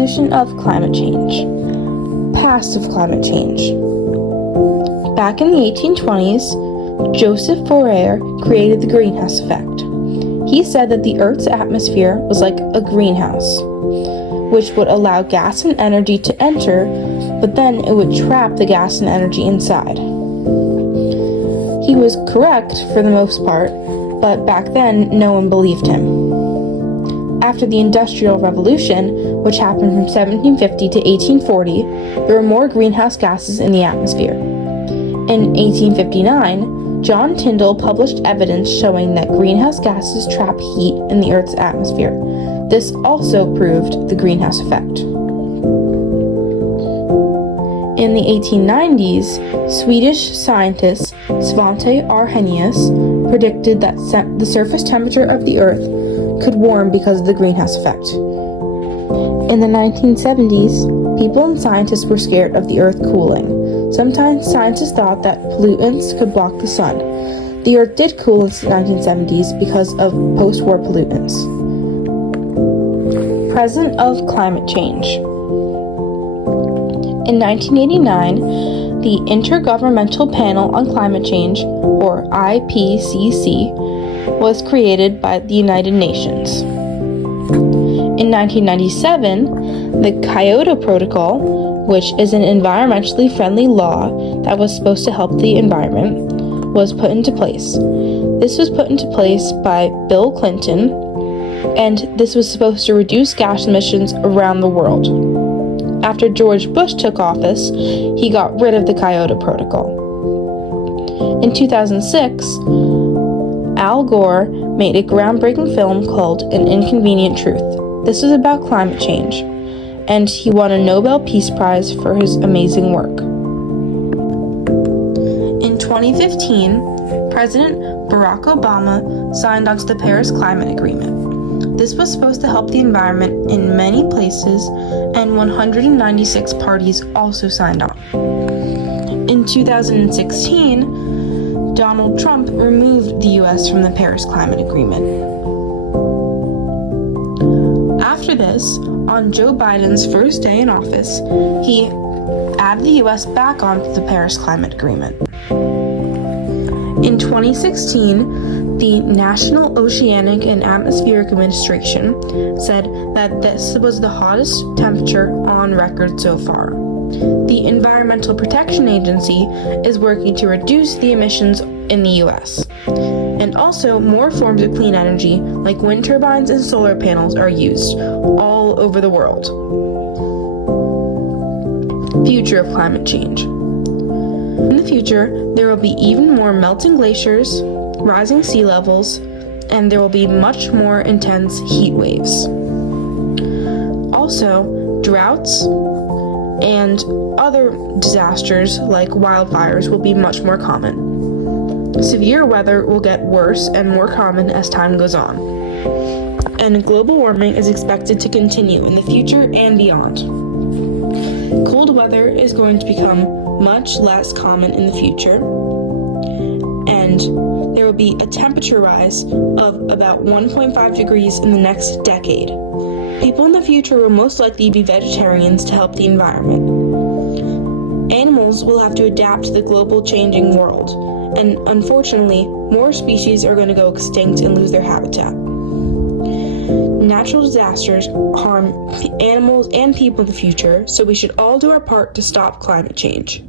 Evolution of climate change. Past of climate change. Back in the 1820s, Joseph Fourier created the greenhouse effect. He said that the Earth's atmosphere was like a greenhouse, which would allow gas and energy to enter, but then it would trap the gas and energy inside. He was correct for the most part, but back then no one believed him. After the Industrial Revolution, which happened from 1750 to 1840, there were more greenhouse gases in the atmosphere. In 1859, John Tyndall published evidence showing that greenhouse gases trap heat in the Earth's atmosphere. This also proved the greenhouse effect. In the 1890s, Swedish scientist Svante Arrhenius predicted that the surface temperature of the Earth could warm because of the greenhouse effect. In the 1970s, people and scientists were scared of the Earth cooling. Sometimes scientists thought that pollutants could block the sun. The Earth did cool in the 1970s because of post-war pollutants. Present of climate change. In 1989, the Intergovernmental Panel on Climate Change, or IPCC, was created by the United Nations. In 1997, the Kyoto Protocol, which is an environmentally friendly law that was supposed to help the environment, was put into place. This was put into place by Bill Clinton, and this was supposed to reduce gas emissions around the world. After George Bush took office, he got rid of the Kyoto Protocol. In 2006, Al Gore made a groundbreaking film called An Inconvenient Truth. This was about climate change, and he won a Nobel Peace Prize for his amazing work. In 2015, President Barack Obama signed onto the Paris Climate Agreement. This was supposed to help the environment in many places, and 196 parties also signed on. In 2016, Donald Trump removed the U.S. from the Paris Climate Agreement. After this, on Joe Biden's first day in office, he added the U.S. back onto the Paris Climate Agreement. In 2016, the National Oceanic and Atmospheric Administration said that this was the hottest temperature on record so far. The Environmental Protection Agency is working to reduce the emissions in the U.S. And also, more forms of clean energy, like wind turbines and solar panels, are used all over the world. Future of climate change. In the future, there will be even more melting glaciers, rising sea levels, and there will be much more intense heat waves. Also, droughts and other disasters like wildfires will be much more common. Severe weather will get worse and more common as time goes on. And global warming is expected to continue in the future and beyond. Cold weather is going to become much less common in the future, and there will be a temperature rise of about 1.5 degrees in the next decade. People in the future will most likely be vegetarians to help the environment. Animals will have to adapt to the global changing world, and unfortunately, more species are going to go extinct and lose their habitat. Natural disasters harm animals and people in the future, so we should all do our part to stop climate change.